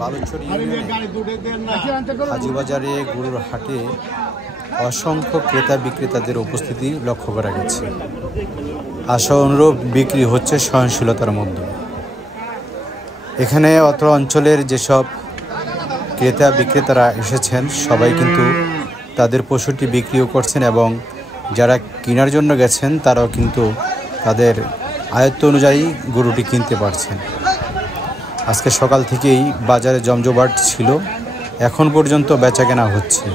বালুচরী হাজিবাজারে গরুর হাটে অসংখ্য ক্রেতা বিক্রেতাদের উপস্থিতি লক্ষ্য করা গেছে। আশা অনুরূপ বিক্রি হচ্ছে সহনশীলতার মধ্যে। এখানে অত্র অঞ্চলের যেসব ক্রেতা বিক্রেতারা এসেছেন সবাই কিন্তু তাদের পশুটি বিক্রিও করছেন এবং যারা কেনার জন্য গেছেন তারাও কিন্তু তাদের আয়ত্ত অনুযায়ী গরুটি কিনতে পারছেন। আজকে সকাল থেকেই বাজারে জমজমাট ছিল, এখন পর্যন্ত বেচাকেনা হচ্ছে।